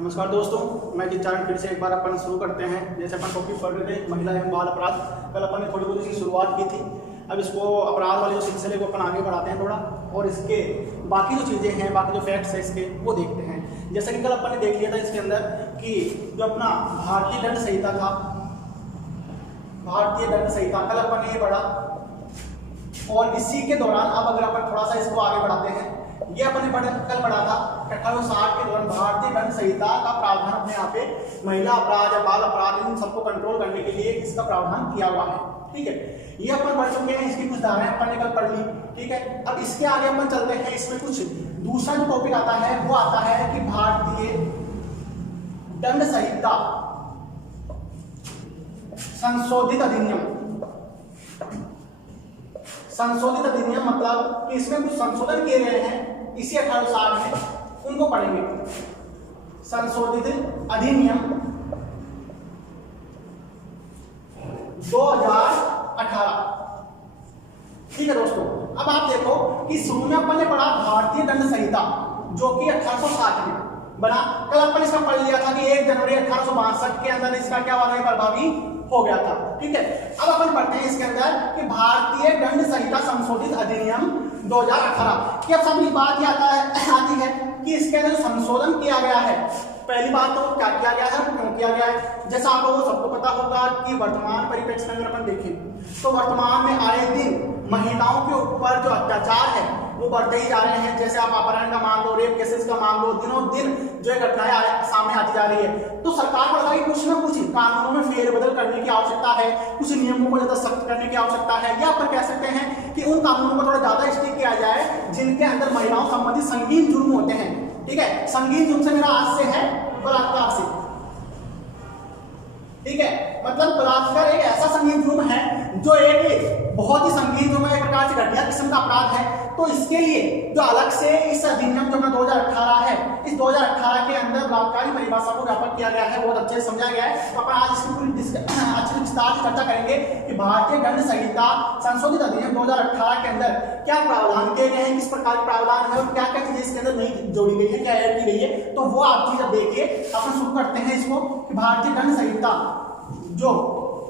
नमस्कार दोस्तों, मैं जिचारण फिर से एक बार अपन शुरू करते हैं। जैसे अपन टॉपिक पढ़ रहे थे महिला एवं बाल अपराध, कल अपन ने थोड़ी बहुत इसकी शुरुआत की थी। अब इसको अपराध वाले जो सिलसिले को अपन आगे बढ़ाते हैं थोड़ा, और इसके बाकी जो चीज़ें हैं, बाकी जो फैक्ट्स हैं इसके, वो देखते हैं। जैसा कि कल अपन ने देख लिया था इसके अंदर कि जो अपना भारतीय दंड संहिता था, भारतीय दंड संहिता कल अपन ने ये पढ़ा, और इसी के दौरान अब अगर अपन थोड़ा सा इसको आगे बढ़ाते हैं, ये अपन ने कल पढ़ा था 1860 के दौरान भारतीय दंड संहिता का प्रावधान अपने यहाँ पे महिला अपराध या बाल अपराध इन सबको कंट्रोल करने के लिए इसका प्रावधान किया हुआ है। ठीक है, ये अपन पढ़ चुके हैं, इसकी कुछ धाराएं अपन ने कल पढ़ ली। ठीक है, अब इसके आगे अपन चलते हैं। इसमें कुछ दूसरा जो टॉपिक आता है वो आता है कि भारतीय दंड संहिता संशोधित अधिनियम। संशोधित अधिनियम मतलब कि इसमें कुछ संशोधन किए गए हैं इसी 1860 में, उनको पढ़ेंगे। संशोधित अधिनियम 2018। ठीक है दोस्तों, अब आप देखो कि शुरू में अपन ने पढ़ा भारतीय दंड संहिता जो कि 1860 में बना। कल अपन इसका पढ़ लिया था कि 1 जनवरी 1862 के अंदर इसका क्या हुआ, प्रभावी हो गया था। ठीक है, अब अपन पढ़ते हैं इसके अंदर कि भारतीय दंड संहिता संशोधित अधिनियम 2018 की। अब सबसे बात ये आती है कि इसके अंदर संशोधन किया गया है। पहली बात तो क्या किया गया है, क्यों किया गया है। जैसा आप लोगों को सबको पता होगा कि वर्तमान परिप्रेक्ष्य में अगर अपन देखें तो वर्तमान में आए दिन महिलाओं के ऊपर जो अत्याचार है वो बढ़ते ही जा रहे हैं। जैसे आप अपहरण का मान लो, रेप केसेस का मान लो, दिनों दिन जो घटनाएं सामने आती जा रही है। तो सरकार को लगा कि कुछ ना कुछ कानूनों में फेरबदल करने की आवश्यकता है, कुछ नियमों को ज्यादा सख्त करने की आवश्यकता है, या अपन कह सकते हैं कि उन कानूनों को थोड़ा ज्यादा स्ट्रिक्ट किया जाए जिनके अंदर महिलाओं संबंधित संगीन जुर्म होते हैं। ठीक है, संगीन जुर्म से मेरा आज से है बलात्कार से। ठीक है, मतलब बलात्कार एक ऐसा संगीन जुर्म है जो एक बहुत ही संगीन जुर्म है, एक प्रकार से घटिया किस्म का अपराध है। तो इसके लिए जो अलग से इस अधिनियम जो 2018 है, इस 2018 के अंदर बलात्कारी परिभाषा को व्यापक किया गया है, बहुत अच्छे से समझा गया है। तो अपन आज इसकी पूरी अच्छी विस्तार से चर्चा करेंगे कि भारतीय दंड संहिता संशोधित अधिनियम 2018 के अंदर क्या प्रावधान किए गए हैं, किस प्रकार के प्रावधान है और क्या क्या चीजें इसके अंदर नहीं जोड़ी गई है, क्या ऐड की गई है। तो वो आप चीज अब देखिए। अपन शुरू करते हैं इसको कि भारतीय दंड संहिता जो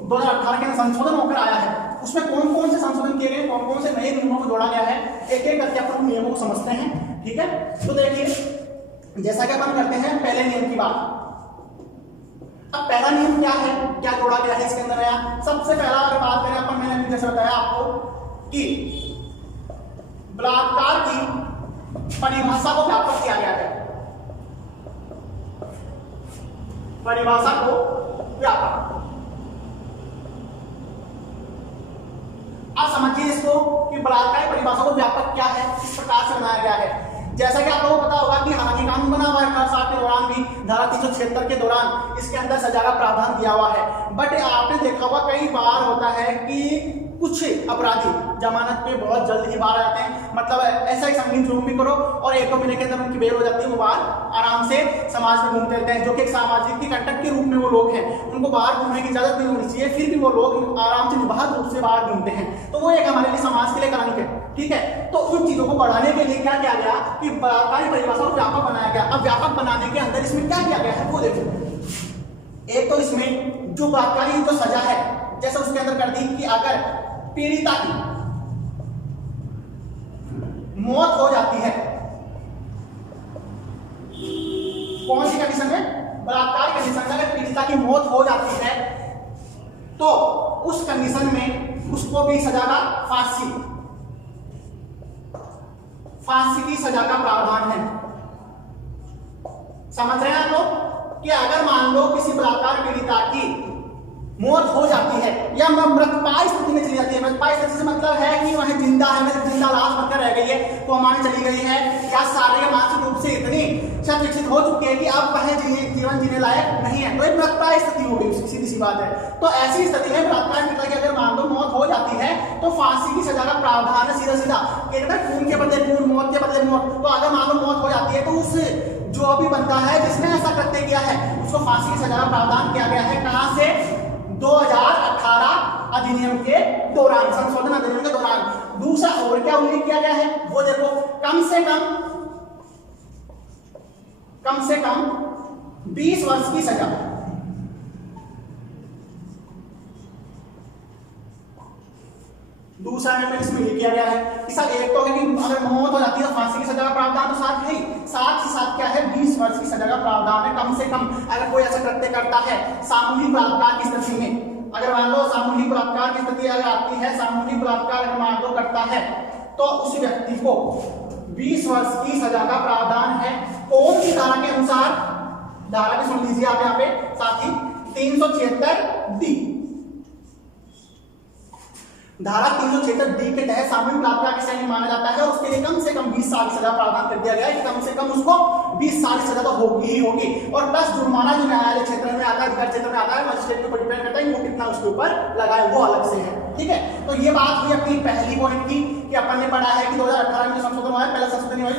2018 के अंदर संशोधन होकर आया है उसमें कौन कौन से संशोधन किए गए, कौन कौन से नए नियमों को जोड़ा गया है, एक एक करके अपन नियमों को समझते हैं। ठीक है, तो देखिए जैसा कि अपन करते हैं पहले नियम की बात। अब पहला नियम क्या है, क्या जोड़ा गया है इसके अंदर नया। सबसे पहला अगर बात करें अपन, मैंने जैसे बताया आपको कि बलात्कार की परिभाषा को व्यापक किया गया है। परिभाषा को व्यापक, आप समझिए इसको कि बलात्कार की परिभाषा को व्यापक क्या है, किस प्रकार से बनाया गया है। जैसा कि आप लोगों को पता होगा कि हालांकि कानून बना हुआ है 1860 के दौरान भी, धारा 376 के दौरान इसके अंदर सजा का प्रावधान दिया हुआ है। बट आपने देखा होगा कई बार होता है कि कुछ अपराधी जमानत पे बहुत जल्द ही बाहर आते हैं। मतलब ऐसा एक संगीन जुर्म भी करो और 1-2 महीने के अंदर उनकी बेल हो जाती है, वो बाहर आराम से समाज में घूमते रहते हैं, जो कि एक सामाजिक कंटक के रूप में वो लोग हैं। उनको बाहर घूमने की इजाजत नहीं होनी चाहिए, फिर भी वो लोग आराम से निर्बाध रूप से बाहर घूमते हैं। तो वो एक हमारे लिए समाज के लिए कलंक है। ठीक है, तो उन चीजों को बढ़ाने के लिए क्या किया गया कि बलात्कार की परिभाषा को व्यापक बनाया गया। अब व्यापक बनाने के अंदर इसमें क्या किया गया है वो देखो। एक तो इसमें जो बलात्कार की जो सजा है, जैसे उसके अंदर कर दी कि अगर पीड़िता की मौत हो जाती है, कौन सी कंडीशन में, बलात्कार कंडीशन में अगर पीड़िता की मौत हो जाती है तो उस कंडीशन में उसको भी सजा का फांसी की सजा का प्रावधान है। समझ रहे हैं आप लोग कि अगर मान लो किसी बलात्कार पीड़िता की मौत हो जाती है या मृतपाय स्थिति में चली जाती है। मृतपाय स्थिति से मतलब है कि वह जिंदा है, मतलब जिंदा लाश बनकर रह गई है, कोमा में चली गई है, या शारीरिक मानसिक रूप से इतनी क्षत विक्षत हो चुकी है कि अब वह जीवन जीने लायक नहीं है, तो एक मृतपाय स्थिति हो गई, सीधी सी बात है। तो ऐसी स्थिति में बलात्कार पीड़िता की अगर मान लो मौत हो जाती है तो फांसी की सजा का प्रावधान है। सीधा सीधा खून के बदले खून, मौत के बदले मौत। तो अगर मान लो मौत हो जाती है तो उस जो भी बनता है जिसने ऐसा कृत्य किया है उसको फांसी की सजा का प्रावधान किया गया है। कहां से, 2018 अधिनियम के दौरान, संशोधन अधिनियम के दौरान। दूसरा और क्या उल्लेख किया गया है वो देखो, कम से कम 20 वर्ष की सजा। दूसरा अमेंडमेंट इसमें ये किया गया है कि सर एक तो है कि अगर मौत हो जाती है तो फांसी की सजा का प्रावधान तो साथ है, साथ ही साथ क्या है 20 वर्ष की सजा का प्रावधान है कम से कम। अगर कोई ऐसा कृत्य करता है सामूहिक बलात्कार की स्थिति में, अगर मान लो सामूहिक बलात्कार की स्थिति अगर आती है, सामूहिक बलात्कार अगर मान लो करता है तो उस व्यक्ति को 20 वर्ष की सजा का प्रावधान है। कौन सी धारा के अनुसार? धारा भी सुन लीजिए आप यहाँ पे साथ ही 376D, धारा 376D के तहत सामूहिक बलात्कार की श्रेणी माना जाता है और उसके लिए कम से कम 20 साल की सजा प्रावधान कर दिया गया है कि कम से कम उसको 20 साल की सजा तो होगी ही होगी। और प्लस जुर्माना जो न्यायालय क्षेत्र में आता है, अधिकार क्षेत्र में आता है, मजिस्ट्रेट के ऊपर डिपेंड करता है वो कितना उसके ऊपर लगाए, वो अलग से है। ठीक है, तो ये बात हुई अपनी पहली पॉइंट की कि अपन ने पढ़ा है कि 2018 में जो संशोधन हुआ है, पहला संशोधन हुआ है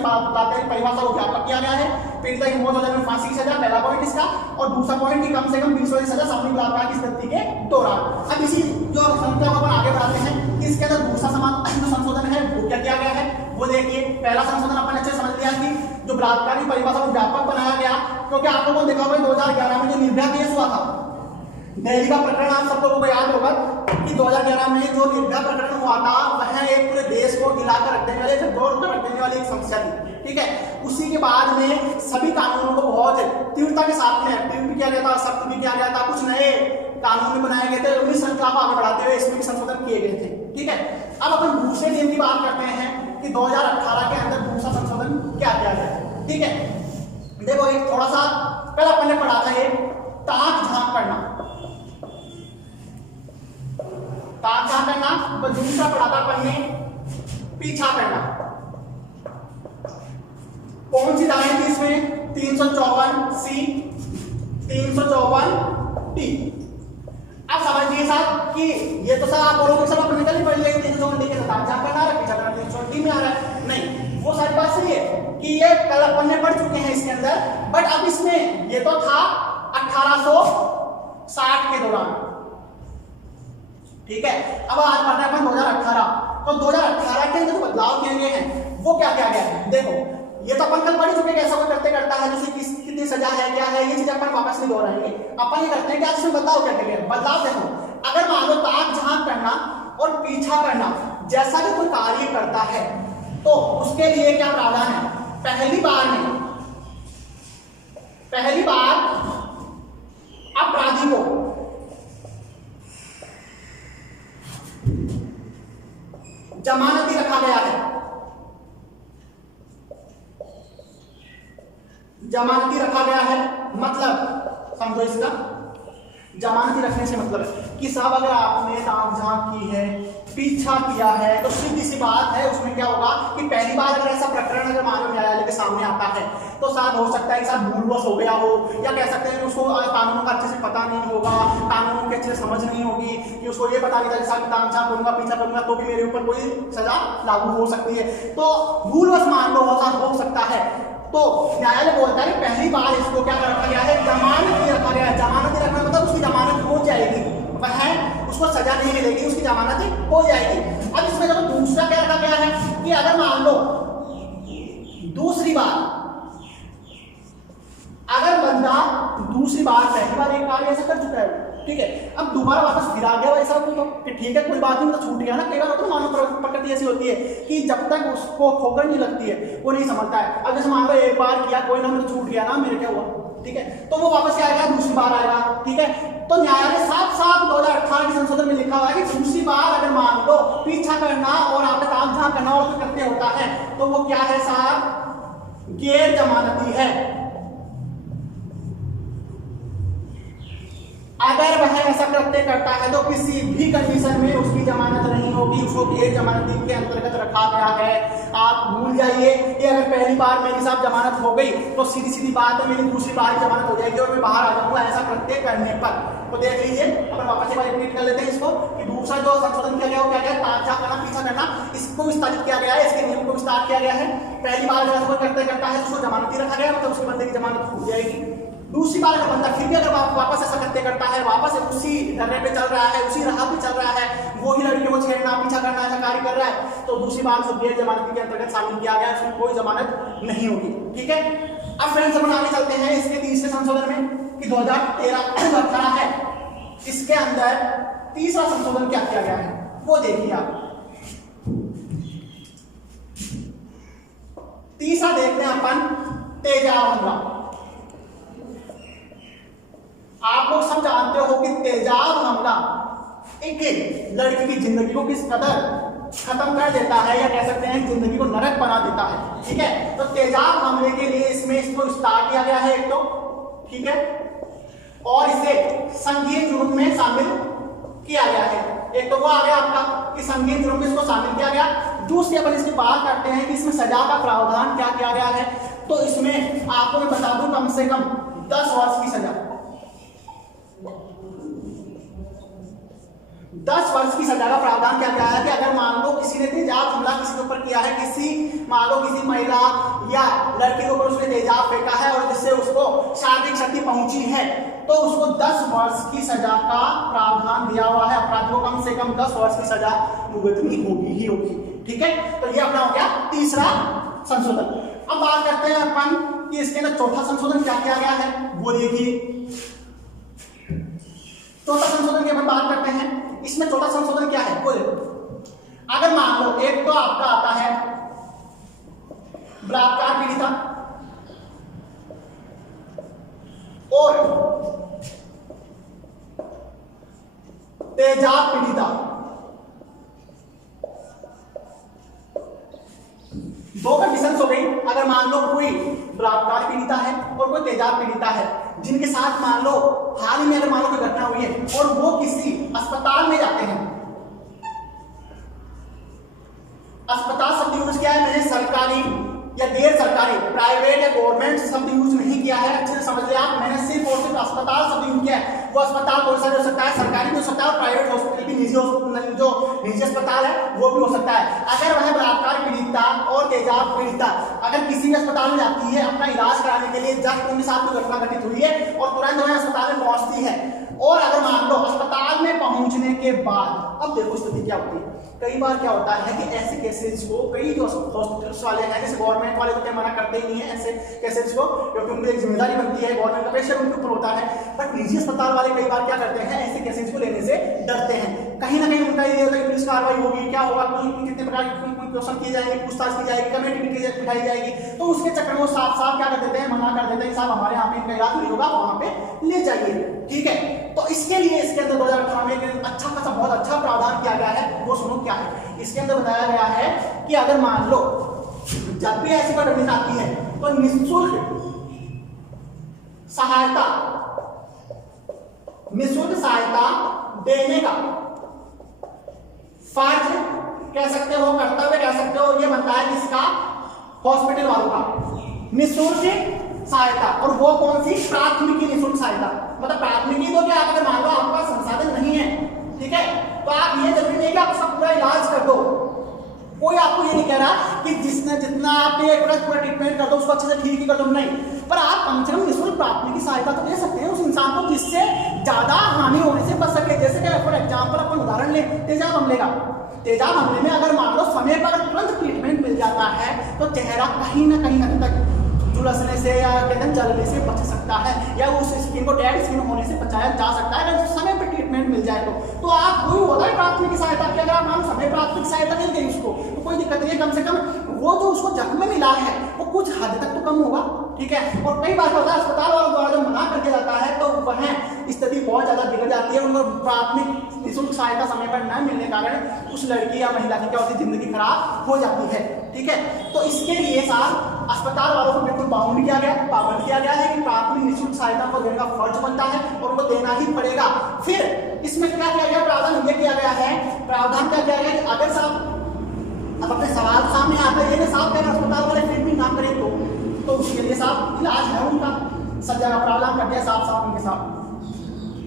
परिभाषा को व्यापक किया गया है, पीड़िता की मौत हो जाने में फांसी की सजा, पहला पॉइंट इसका। और दूसरा पॉइंट कि कम से कम 20 वर्ष की सजा सामूहिक बलात्कार की स्थिति के दौरान। अब इसी जो संख्या को अपन आगे बढ़ाते हैं, इसके अंदर दूसरा समान जो संशोधन है वो क्या किया गया है वो देखिए। पहला संशोधन अपन अच्छे समझ लिया कि जो बलात्कार की परिभाषा को व्यापक बनाया गया, क्योंकि आप लोगों ने देखा होगा 2011 में जो निर्भया केस हुआ था, दिल्ली का प्रकरण आप सब लोगों को याद होगा कि 2011 में जो निर्भया प्रकरण हुआ था वह एक पूरे देश को हिलाकर रख देने वाले, झकझोर कर रख देने वाली एक समस्या थी। ठीक है, उसी के बाद में सभी कानूनों को बहुत तीव्रता के साथ में एक्टिव भी किया गया था, सख्त भी किया गया था, कुछ नए कानून भी बनाए गए थे, उन्हीं श्रृंखला को आगे बढ़ाते हुए इसमें भी संशोधन किए गए थे। ठीक है, अब अपन दूसरे नियम की बात करते हैं कि 2018 के अंदर दूसरा संशोधन क्या किया गया। ठीक है, देखो एक थोड़ा सा कल अपन ने पढ़ा था ये ताक झांक करना, ताक झांक करना, तो दूसरा पढ़ा था अपन ने पीछा करना। कौन सी धाराएं थी इसमें? 354C, 354D। अब समझिए साहब कि ये तो सर आप बोलोगे सर आपने कल ही पढ़ लिया 354D के साथ झांक करना है, पीछा करना 354D में आ रहा है। नहीं, वो सारी बात सही है कि ये कल अपन ने पढ़ चुके हैं इसके अंदर, बट अब इसमें ये तो था 1860 के दौरान। ठीक है, अब आज पढ़ रहे हैं अपन 2018, तो 2018 के अंदर जो बदलाव किए गए हैं वो क्या क्या गया है? देखो ये तो अपन कल पढ़ चुके हैं कैसा वो करते करता है, जैसे कितनी सजा है क्या है, ये चीज अपन वापस नहीं दोहराएंगे। अपन ये करते हैं कि इसमें बदलाव क्या क्या बदलाव देखो, अगर मान लो ताक झांक करना और पीछा करना जैसा कि कोई कार्य करता है तो उसके लिए क्या प्रावधान है? पहली बार अपराधी को जमानती रखा गया है। जमानती रखा गया है मतलब समझो, इसका जमानती रखने से मतलब है कि साहब अगर आपने ताक झांक की है, पीछा किया है, तो सीधी सी बात है उसमें क्या होगा कि पहली बार अगर ऐसा प्रकरण अगर मानव न्यायालय के सामने आता है तो साथ हो सकता है कि साथ भूलवश हो गया हो, या कह सकते हैं कि उसको कानूनों का अच्छे से पता नहीं होगा, कानूनों की अच्छे से समझ नहीं होगी, कि उसको ये पता नहीं था कि ताक झांक करूंगा, पीछा करूंगा तो भी मेरे ऊपर कोई सजा लागू हो सकती है, तो भूलवश मान लो हो सकता है। तो न्यायालय बोलता है पहली बार इसको क्या रखा गया है? जमानती रखा गया है। जमानती रखना मतलब उसकी जमानत हो जाएगी, वह उसको सजा नहीं मिलेगी, उसकी जमानत हो जाएगी। अब इसमें जब दूसरा क्या रखा गया है कि अगर मान लो दूसरी बार अगर बंदा दूसरी बार पहली बार एक कार्य ऐसा कर चुका है, ठीक है, अब दोबारा वापस फिर आ गया वैसा तो ठीक है कोई बात नहीं, तो छूट गया ना। कई बार होता है मानव प्रकृति ऐसी होती है कि जब तक उसको ठोकर नहीं लगती है वो नहीं समझता है। अब जैसे मान लो एक बार किया कोई ना, मुझे छूट गया ना, मेरे क्या हुआ, ठीक है, तो वो वापस क्या आएगा? दूसरी बार आएगा। ठीक है, तो न्यायालय साफ 2018 के संशोधन में लिखा हुआ है कि दूसरी बार अगर मान लो पीछा करना और आपने ताक झांक करना और करते होता है तो वो क्या है साहब? गैर जमानती है। अगर वह ऐसा कृत्य करता है तो किसी भी कंडीशन में उसकी जमानत नहीं होगी, उसको गैर जमानती के अंतर्गत रखा गया है। आप भूल जाइए कि अगर पहली बार मेरी साहब जमानत हो गई तो सीधी बात है मेरी दूसरी बार जमानत हो जाएगी और मैं बाहर आ जाऊंगा ऐसा कृत्य करने पर। तो देख लीजिए, अपन वापस एक बार रिपीट कर लेते हैं इसको कि दूसरा जो संशोधन किया गया वो क्या गया? ताक झांक करना, पीछा करना, इसको विस्तारित किया गया है, इसके नियम को विस्तार किया गया है। पहली बार अगर ऐसा करते करता है उसको जमानती रखा गया, मतलब उसके बंदे की जमानत हो जाएगी। दूसरी बार अगर बंदा फिर भी अगर वापस ऐसा करते करता है, वापस उसी धरने पे चल रहा है, उसी राह पे चल रहा है, वो ही लड़के को छेड़ना, पीछा करना ऐसा कार्य कर रहा है, तो दूसरी बार उसको गैर जमानती के अंतर्गत शामिल किया गया है, उसमें कोई जमानत नहीं होगी। ठीक है, अब फ्रेंड्स अपन आगे चलते हैं इसके तीसरे संशोधन में। 2013 18 है, इसके अंदर तीसरा संशोधन क्या किया गया है वो देखिए आप। तीसरा देखते हैं अपन तेजाब हमला। आप लोग सब जानते हो कि तेजाब हमला एक लड़की की जिंदगी को किस कदर खत्म कर देता है, या कह सकते हैं जिंदगी को नरक बना देता है। ठीक है, तो तेजाब हमले के लिए इसमें इसको स्टार्ट किया गया है एक तो, ठीक है, और इसे संगीन जुर्म में शामिल किया गया है। एक तो वो आ गया आपका कि संगीन जुर्म में इसको शामिल किया गया। दूसरी अपन इसकी बात करते हैं कि इसमें सजा का प्रावधान क्या किया गया है, तो इसमें आपको मैं बता दूं कम से कम 10 वर्ष की सजा, 10 वर्ष की सजा का प्रावधान क्या किया है कि अगर मान लो किसी ने तेजाब हमला किसी के ऊपर किया है, मान लो किसी महिला या लड़की के ऊपर उसने तेजाब फेंका है और जिससे उसको शारीरिक क्षति पहुंची है, तो उसको 10 वर्ष की सजा का प्रावधान दिया हुआ है। अपराधी को कम से कम 10 वर्ष की सजा भुगतनी होगी ही होगी। ठीक है, तो ये अपना हो गया तीसरा संशोधन। अब बात करते हैं अपन कि इसके अंदर चौथा संशोधन क्या किया गया है वो देखिए। चौथा संशोधन की अपन बात करते हैं, इसमें चौथा संशोधन क्या है वो देखो। अगर मान लो एक तो आपका आता है बलात्कार पीड़िता और तेजाब पीड़िता, दो कंडीशंस हो गई। अगर मान लो कोई बलात्कार पीड़िता है और कोई तेजाब पीड़िता है, जिनके साथ मान लो हाल ही में अगर मान लो कोई घटना हुई है और वो किसी अस्पताल में जाते हैं। अस्पताल शब्द यूज किया है मैंने, सरकारी या गैर सरकारी, प्राइवेट या गवर्नमेंट शब्द यूज नहीं किया है, अच्छे से समझ लिया आप। मैंने सिर्फ और सिर्फ अस्पताल शब्द यूज किया है। वो अस्पताल कौन सा भी हो सकता है, सरकारी भी हो सकता है और प्राइवेट हॉस्पिटल भी, निजी जो निजी अस्पताल है वो भी हो सकता है। अगर वह बलात्कार पीड़िता और तेजाब पीड़िता अगर किसी भी अस्पताल में जाती है अपना इलाज कराने के लिए, जब उनके साथ कोई घटना घटित हुई है और तुरंत वह अस्पताल में पहुंचती है, और अगर मान लो अस्पताल में पहुंचने के बाद, अब देखो स्थिति क्या होती है। कई बार क्या होता है कि ऐसे केसेस को कई जो हॉस्पिटल्स वाले हैं, जैसे गवर्नमेंट वाले तो क्या मना करते ही नहीं है ऐसे केसेस को, क्योंकि उनकी एक जिम्मेदारी बनती है, गवर्नमेंट का प्रेशर उनके ऊपर होता है। बट निजी अस्पताल वाले कई बार क्या करते हैं, ऐसे केसेस को लेने से डरते हैं। कहीं ना कहीं उनका ये होता है कि पुलिस कार्रवाई होगी, क्या होगा, कितने प्रकार के क्वेश्चन किए जाएंगे, पूछताछ की जाएगी, कमेटी बिठाई जाएगी, तो उसके चक्कर में वो साफ साफ क्या कर देते हैं, मना कर देते हैं, साहब हमारे यहाँ पे इनका इलाज नहीं होगा, वहां पे ले जाइए। ठीक है, तो इसके लिए इसके अंदर 2018 में अच्छा खासा बहुत अच्छा प्रावधान किया गया है। वो सुनो क्या है, इसके अंदर बताया गया है कि अगर मान लो जब भी ऐसी घटना आती है तो निःशुल्क सहायता देने का फर्ज कह सकते हो, कर्तव्य कह सकते हो, ये बनता है किसका, हॉस्पिटल वालों का। निःशुल्क सहायता, और वो कौन सी, प्राथमिकी निःशुल्क सहायता। मतलब प्राथमिकी तो क्या, अगर मान लो आपका संसाधन नहीं है, ठीक है, तो आप ये जरूरी नहीं कि आप उसका पूरा इलाज कर दो। कोई आपको ये नहीं कह रहा कि जिसने जितना आप पूरा ट्रीटमेंट कर दो उसको अच्छे से ठीक ही कर दो, नहीं, पर आप कम से कम निःशुल्क प्राथमिकी सहायता तो दे सकते हैं उस इंसान को जिससे ज्यादा हानि होने से बच सके। जैसे कि फॉर एग्जाम्पल अपन उदाहरण लें तेजाब हमले का। तेजाब हमले में अगर मान लो समय पर तुरंत ट्रीटमेंट मिल जाता है तो चेहरा कहीं ना कहीं हद तक झुलसने से या जलने से बच सकता है, या उस स्किन को डेड स्किन होने से बचाया जा सकता है अगर समय पर ट्रीटमेंट मिल जाए तो आप वही होता है प्राथमिक सहायता की। अगर आप समय प्राथमिक सहायता मिल गई उसको तो कोई दिक्कत नहीं है, कम से कम वो जो उसको जख्म में मिला है वो कुछ हद तक तो कम होगा। ठीक है, और कई बार होता है अस्पताल वालों द्वारा जब मना करके जाता है तो वह स्थिति बहुत ज्यादा बिगड़ जाती है, उनको प्राथमिक निःशुल्क सहायता समय पर न मिलने के कारण उस लड़की या महिला की क्या होती है, जिंदगी खराब हो जाती है। ठीक है, तो इसके लिए साथ अस्पताल वालों को बिल्कुल बाउंड किया गया, पाबंद किया गया है कि प्राथमिक निःशुल्क सहायता को देने का फर्ज बनता है और उनको देना ही पड़ेगा। फिर इसमें क्या किया गया, प्रावधान ये किया गया है, प्रावधान क्या किया गया कि अगर साहब अब अपने सवाल सामने आता है, साहब अगर अस्पताल वाले फिर भी ना करें तो उसके लिए साहब इलाज है उनका, सजा का प्रावधान कर दिया साफ उनके साथ।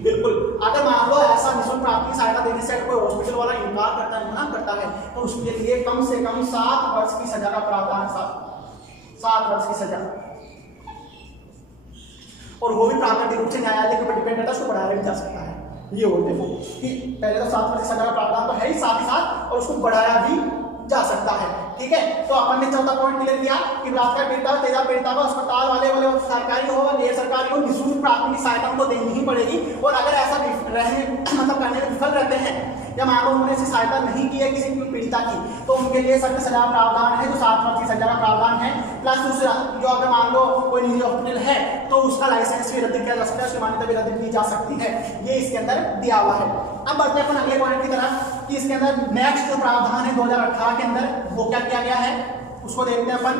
बिल्कुल, अगर मान लो ऐसा निःशुल्क प्राथमिक सहायता देने से कोई हॉस्पिटल वाला इनकार करता है, मना करता है, तो उसके लिए कम से कम 7 वर्ष की सजा का प्रावधान, 7 वर्ष की सजा, और वो भी प्राकृतिक रूप से न्यायालय के ऊपर डिपेंड करता है, उसको बढ़ाया भी जा सकता है। ये हो देखो कि पहले तो 7 वर्ष की सजा का प्रावधान तो है ही, साथ ही साथ और उसको बढ़ाया भी जा सकता है। ठीक है, तो अपन ने चौथा पॉइंट क्लियर किया कि बलात्कार पीड़िता, तेजाब पीड़िता को अस्पताल वाले सरकारी हो गैर सरकारी हो निःशुल्क प्राथमिक सहायता उनको देनी ही पड़ेगी। और अगर ऐसा रहने मतलब करने में विफल रहते हैं या मान लो उन्होंने ऐसी सहायता नहीं की है किसी पीड़िता की, तो उनके लिए सख्त सजा प्रावधान है, जो 7 वर्ष की सजा का प्रावधान है। प्लस दूसरा जो अगर मान लो कोई निजी हॉस्पिटल है तो उसका लाइसेंस भी रद्द किया जा सकता है, उसकी मान्यता भी रद्द की जा सकती है। ये इसके अंदर दिया हुआ है। अब बढ़ते हैं अपन अगले पॉइंट की तरफ कि इसके अंदर नेक्स्ट जो प्रावधान है 2018 के अंदर वो क्या किया गया है उसको देखते हैं अपन।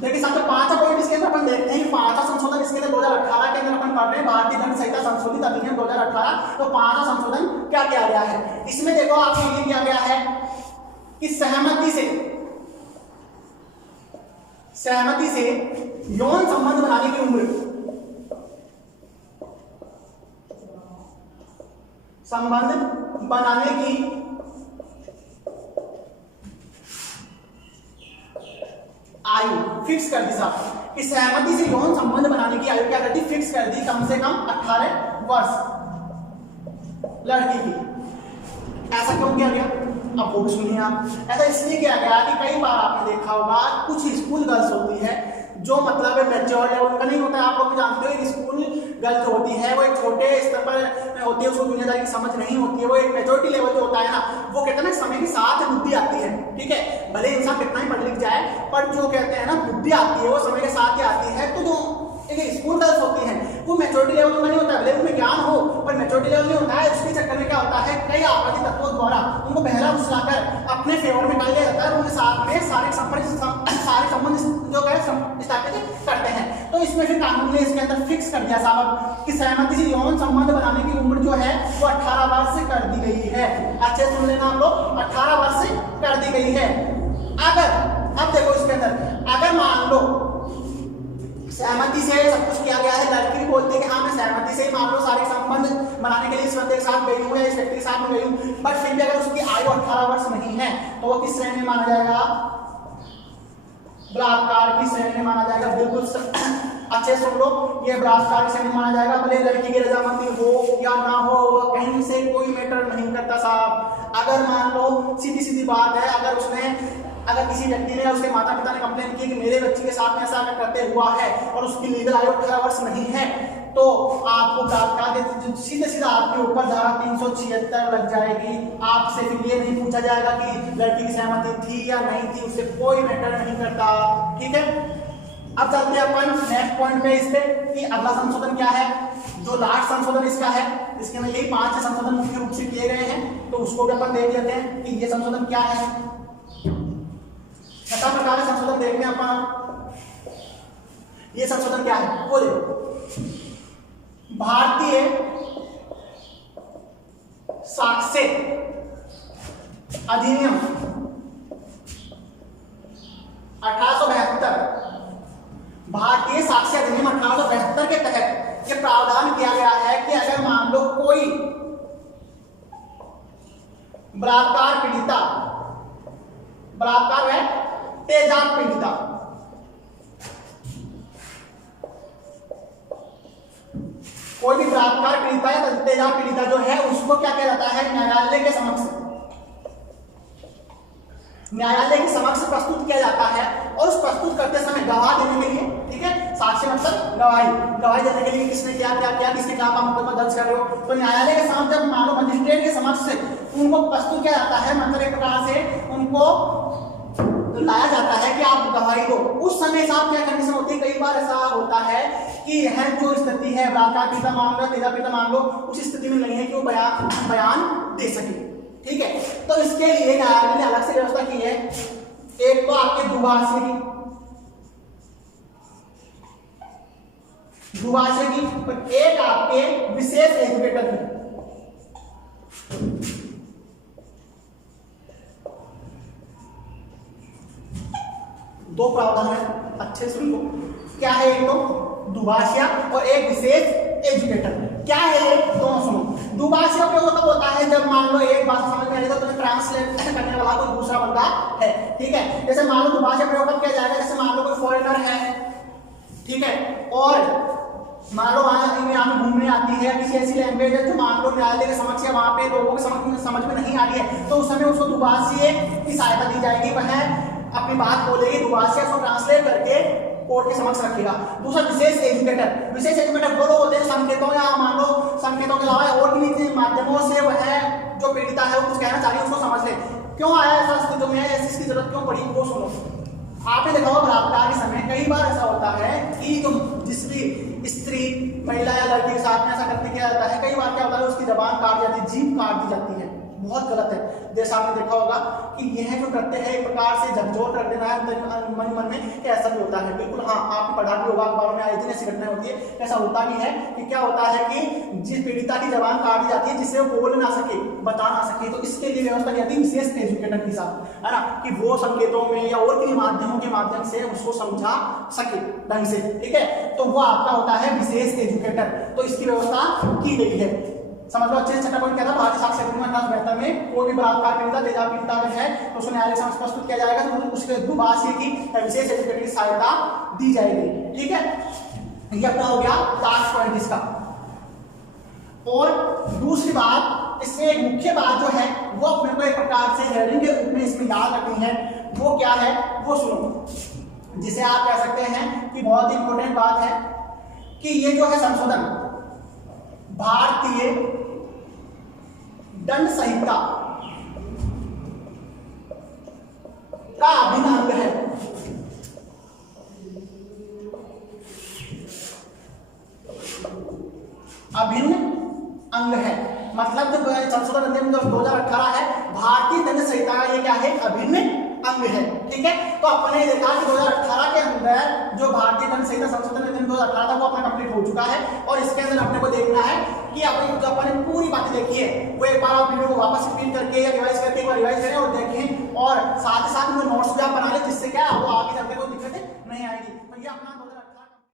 देखिए सबसे 5वां पॉइंट इसके अंदर अपन देखते हैं कि 5वां संशोधन इसके अंदर 2018 के अंदर अपन पढ़ रहे हैं भारतीय दंड संहिता संशोधित अधिनियम 2018। तो 5वां संशोधन क्या किया गया है इसमें देखो आपको ये किया गया है कि सहमति से यौन संबंध बनाने की उम्र आयु फिक्स कर दी साहब कि सहमति से यौन संबंध बनाने की आयु क्या कर दी फिक्स कर दी, कम से कम 18 वर्ष लड़की की। ऐसा क्यों किया गया अब वो भी सुनिए आप। ऐसा इसलिए किया गया कि कई बार आपने देखा होगा कुछ स्कूल गर्ल्स होती है जो मतलब मैच्योर लेवल का नहीं होता है। आप लोग जानते हो एक स्कूल गर्ल जो होती है वो एक छोटे स्तर पर होती है, उसको दुनियादारी की समझ नहीं होती है। वो एक मेजोरिटी लेवल जो होता है ना वो कहते हैं ना समय के साथ बुद्धि आती है, ठीक है। भले इंसान कितना ही पढ़ लिख जाए पर जो कहते हैं ना बुद्धि आती है वो समय के साथ ही आती है। तो जो स्कूल गर्ल्स होती हैं वो मेच्योरिटी लेवल का नहीं होता है, भले उनमें ज्ञान हो पर मेच्योरिटी लेवल नहीं होता है। उसके चक्कर में क्या होता है कई आपराधिक तत्वों द्वारा उनको बहला फुसलाकर अपने फेवर में डाल दिया जाता है, उनके साथ में सारे संबंध जो है स्थापित करते हैं। तो इसमें फिर कानून ने इसके अंदर फिक्स कर दिया साहब कि सहमति से यौन संबंध बनाने की उम्र जो है वो 18 वर्ष से कर दी गई है। अच्छे सुन लेना आप लोग, 18 वर्ष से कर दी गई है। अगर अब देखो इसके अंदर अगर मान लो सहमति से सब कुछ किया गया है, लड़की बोलती है कि हाँ मैं सहमति से ही मान लो सारे संबंध बनाने के लिए इस बंदे के साथ गई हूँ या इस व्यक्ति के साथ में गई हूँ, बट फिर भी अगर उसकी आयु 18 वर्ष नहीं है तो वो किस श्रेणी में माना जाएगा बलात्कार की श्रेणी में माना जाएगा। बिल्कुल अच्छे सुन लो, ये बलात्कार की श्रेणी में माना जाएगा। भले लड़की की रजामंदी हो या ना हो कहीं से कोई मैटर नहीं करता साहब। अगर मान लो सीधी बात है अगर किसी व्यक्ति ने उसके माता पिता ने कंप्लेन की कि मेरे बच्चे के साथ में ऐसा करते हुआ है और उसकी लीगल आयु 18 वर्ष नहीं है तो आपको बलात्कार सीधे आपके ऊपर धारा 376 लग जाएगी। आपसे फिर ये नहीं पूछा जाएगा कि लड़की की सहमति थी या नहीं थी, उससे कोई मैटर नहीं करता, ठीक है। अब चलते हैं अपन नेक्स्ट पॉइंट पे इस पे कि अगला संशोधन क्या है। जो लास्ट संशोधन इसका है इसके अंदर यही 5 संशोधन मुख्य रूप से किए गए हैं, तो उसको भी अपन देख लेते हैं कि ये संशोधन क्या है। 6वां प्रकार का संशोधन देखते हैं अपन। ये संशोधन क्या है वो देखो, भारतीय साक्ष्य अधिनियम 1872, भारतीय साक्ष्य अधिनियम 1872 के तहत यह प्रावधान किया गया है कि अगर मान लो कोई बलात्कार है तेजाब पीड़िता, कोई भी बलात्कार पीड़िता या तेजाब पीड़िता जो है उसको क्या किया जाता है न्यायालय के समक्ष प्रस्तुत किया जाता है। और उस प्रस्तुत करते समय गवाह देने के लिए, ठीक है, साक्ष्य मतलब गवाही देने के लिए किसने क्या किसके खिलाफ आप मुकदमा दर्ज कर रहे हो, तो न्यायालय के समक्ष जब मान लो मजिस्ट्रेट के समक्ष उनको प्रस्तुत किया जाता है, मतलब एक प्रकार से उनको लाया जाता है कि आप गवाही दो। उस समय साहब क्या कंडीशन होती है, कई बार ऐसा होता है कि यह जो स्थिति है बलात्कार पीड़िता मान लो तेजाब पीड़िता मान लो उस स्थिति में नहीं है कि वो बयान दे सके, ठीक है। तो इसके लिए न्यायालय ने अलग से व्यवस्था की है। एक तो आपके दुभाषी की और एक आपके विशेष एजुकेटर की। दो प्रावधान है, अच्छे सुन लो क्या है, एक तो दुभाषिया और एक विशेष एजुकेटर। क्या है दोनों सुनो। दुभाषिया उपयोग तब होता है जब मान लो एक बात समझ में आ रही है तो ट्रांसलेट करने वाला कोई दूसरा बंदा है, ठीक है। जैसे मान लो दुभाषिया प्रयोग कब किया जाएगा, जैसे मान लो कोई फॉरेनर है, ठीक है, और मान लो यहाँ पे घूमने आती है, किसी ऐसी लैंग्वेज है जो मान लो न्यायालय के समक्ष या वहाँ पे लोगों के समझ में नहीं आ रही है, तो उस समय उसको दुभाषिए की सहायता दी जाएगी। वह अपनी बात बोलेगी, दुभाषी उसको ट्रांसलेट करके कोर्ट के समक्ष रखेगा। दूसरा विशेष एजुकेटर। विशेष एजुकेटर वो लोग होते हैं संकेतों या मान लो संकेतों के अलावा और भी माध्यमों से वह जो पीड़िता है वो कुछ कहना चाह रही है उसको समझ ले। क्यों आया ऐसा स्थिति में, ऐसी जरूरत क्यों पड़ी, वो सुनो। आपने देखा होगा बलात्कार के समय कई बार ऐसा होता है कि जो जिस भी स्त्री महिला या लड़की के साथ में ऐसा करते किया जाता है, कई बार क्या होता है उसकी जबान काट जाती है, जीभ काट दी जाती है, बहुत गलत है। जैसा आपने देखा होगा कि यह जो करते हैं एक प्रकार से झकझोर कर देना है मन मन में कि ऐसा भी होता है। बिल्कुल हाँ, आपने पढ़ा भी होगा, अखबारों में आए दिन ऐसी घटनाएं होती है। ऐसा होता भी है कि क्या होता है कि जिस पीड़िता की जबान काट दी जाती है जिससे वो बोल ना सके, बता ना सके, तो इसके लिए व्यवस्था की जाती है विशेष एजुकेटर के साथ, है ना, कि वो संकेतों में या और किसी माध्यमों के माध्यम से उसको समझा सके ढंग से, ठीक है। तो वो आपका होता है विशेष एजुकेटर। तो इसकी व्यवस्था की गई है, समझ लो अच्छे से। छठा पॉइंट क्या था, भारतीय साक्ष्य अधिनियम 1872 में कोई भी बलात्कार पीड़िता तेजाब पीड़िता अगर है तो उसको न्यायालय समक्ष प्रस्तुत किया जाएगा, तो उसके दुभाषी की विशेष एजुकेटर की सहायता दी जाएगी, ठीक है। ये अपना हो गया लास्ट पॉइंट इसका। और दूसरी बात, इसमें एक मुख्य बात जो है वो अपने को एक प्रकार से हेडिंग के रूप में इसमें याद रखनी है। वो क्या है वो सुनो, जिसे आप कह सकते हैं कि बहुत ही इंपॉर्टेंट बात है कि ये जो है संशोधन भारतीय दंड संहिता का अभिन्न अंग है। अभिन्न अंग है मतलब जो संशोधन अधिनियम 2018 है, भारतीय दंड संहिता का ये क्या है, अभिन्न अंग है, ठीक है। तो अपने देखा कि 2018 के अंदर जो भारतीय दंड संहिता संशोधन अधिनियम 2018 था वो अपना कंप्लीट हो चुका है, और इसके अंदर अपने को देखना है कि अपने पूरी बातें देखी है वो एक बार आप वीडियो को वापस रिपीट करके या रिवाइज करके एक बार रिवाइज करें और देखें, और साथ ही साथ में नोट्स भी आप बना लें, जिससे क्या वो आगे चलते कोई दिक्कत नहीं आएगी। तो ये अपना